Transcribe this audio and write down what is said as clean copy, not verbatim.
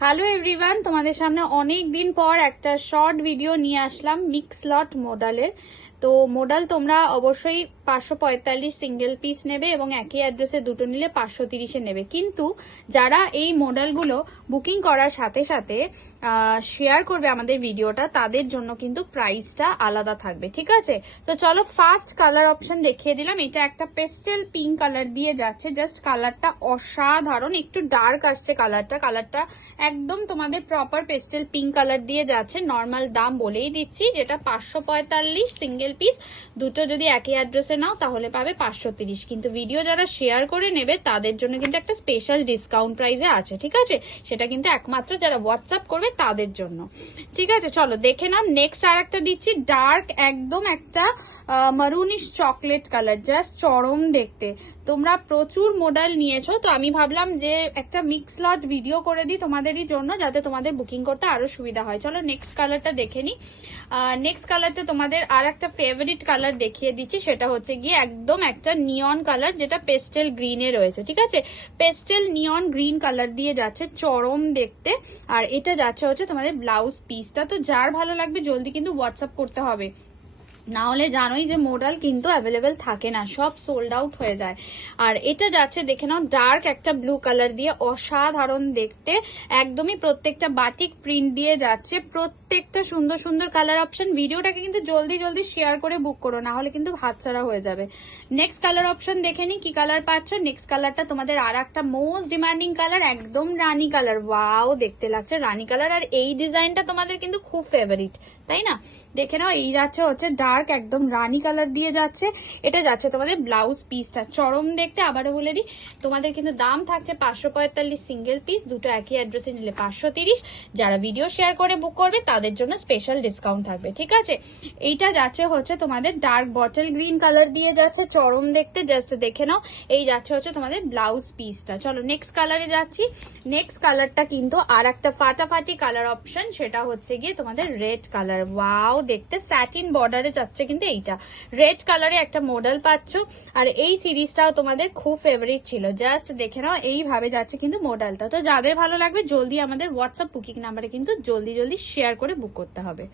Hello everyone, তোমাদের সামনে অনেক দিন পর একটা শর্ট ভিডিও নিয়ে আসলাম মিক্স লট মডেলের। তো মডেল তোমরা অবশ্যই 545 সিঙ্গেল পিস নেবে এবং একই অ্যাড্রেসে দুটো নিলে 530-এ নেবে। কিন্তু যারা এই মডেলগুলো বুকিং করার সাথে সাথে শেয়ার করবে আমাদের ভিডিওটা, তাদের জন্য কিন্তু প্রাইসটা আলাদা থাকবে, ঠিক আছে? তো চলো ফার্স্ট কালার অপশন দেখিয়ে দিলাম। এটা একটা পেস্টেল পিঙ্ক কালার দিয়ে যাচ্ছে, জাস্ট কালারটা অসাধারণ, একটু ডার্ক আসছে কালারটা একদম তোমাদের প্রপার পেস্টেল পিঙ্ক কালার দিয়ে যাচ্ছে। নর্মাল দাম বলেই দিচ্ছি, যেটা 545 সিঙ্গেল পিস, দুটো যদি একই অ্যাড্রেসে নাও তাহলে পাবে 530। কিন্তু ভিডিও যারা শেয়ার করে নেবে তাদের জন্য কিন্তু একটা স্পেশাল ডিসকাউন্ট প্রাইসে আছে, ঠিক আছে? সেটা কিন্তু একমাত্র যারা হোয়াটসঅ্যাপ করবে তাদের জন্য, ঠিক আছে? চলো দেখে নাও। নেক্সট আর একটা দিচ্ছি, ডার্ক একদম একটা মারুনিশ চকলেট কালার, জাস্ট চরম দেখতে। তোমরা প্রচুর মডেল নিয়েছো, তো আমি ভাবলাম যে একটা মিক্স লট ভিডিও করে দিই তোমাদেরই জন্য, যাতে তোমাদের বুকিং করতে আরো সুবিধা হয়। চলো নেক্সট কালারটা দেখে নি। নেক্সট কালারটা তোমাদের আর একটা ফেভারিট কালার দেখিয়ে দিচ্ছি, সেটা হচ্ছে গিয়ে একদম একটা নিয়ন কালার, যেটা পেস্টেল গ্রিনে রয়েছে, ঠিক আছে? পেস্টেল নিয়ন গ্রিন কালার দিয়ে যাচ্ছে, চরম দেখতে। আর এটা যাচ্ছে হচ্ছে তোমাদের ব্লাউজ পিসটা। তো যার ভালো লাগবে জলদি কিন্তু হোয়াটসঅ্যাপ করতে হবে, না হলে জানোই যে মডেল কিন্তু অ্যাভেলেবেল থাকে না, সব সোল্ড আউট হয়ে যায়। আর এটা যাচ্ছে দেখে নাও ডার্ক একটা ব্লু কালার দিয়ে, অসাধারণ দেখতে, একদমই প্রত্যেকটা বাটিক প্রিন্ট দিয়ে যাচ্ছে, প্রত্যেকটা সুন্দর সুন্দর কালার অপশন। ভিডিওটাকে কিন্তু জলদি জলদি শেয়ার করে বুক করো, না হলে কিন্তু হাতছাড়া হয়ে যাবে। নেক্সট কালার অপশন দেখে নি কি কালার পাচ্ছ। নেক্সট কালারটা তোমাদের আর একটা মোস্ট ডিমান্ডিং কালার, একদম রানী কালার। ওয়াও দেখতে লাগছে রানী কালার, আর এই ডিজাইনটা তোমাদের কিন্তু খুব ফেভারিট, তাই না? দেখে নাও, এই যাচ্ছে হচ্ছে ডার্ক একদম রানী কালার দিয়ে যাচ্ছে। এটা যাচ্ছে তোমাদের ব্লাউজ পিসটা, চরম দেখতে। আবারও বলে দিই, তোমাদের কিন্তু দাম থাকছে 545 সিঙ্গেল পিস, দুটো একই অ্যাড্রেসে নিলে 530। যারা ভিডিও শেয়ার করে বুক করবে তাদের জন্য স্পেশাল ডিসকাউন্ট থাকবে, ঠিক আছে? এইটা যাচ্ছে হচ্ছে তোমাদের ডার্ক বটল গ্রিন কালার দিয়ে যাচ্ছে, চরম দেখতে, জাস্ট দেখে নাও। এই যাচ্ছে হচ্ছে তোমাদের ব্লাউজ পিসটা। চলো নেক্সট কালারে যাচ্ছি। নেক্সট কালারটা কিন্তু আর একটা ফাটাফাটি কালার অপশন, সেটা হচ্ছে গিয়ে তোমাদের রেড কালার। ওয়াও দেখতে, স্যাটিন বর্ডারে যাচ্ছে কিন্তু এইটা রেড কালারে একটা মডেল পাচ্ছ। আর এই সিরিজটাও তোমাদের খুব ফেভারিট ছিল, জাস্ট দেখে নাও এইভাবে যাচ্ছে কিন্তু মডেলটা। তো যাদের ভালো লাগবে জলদি আমাদের হোয়াটসঅ্যাপ বুকিং নাম্বারে কিন্তু জলদি জলদি শেয়ার করে বুক করতে হবে।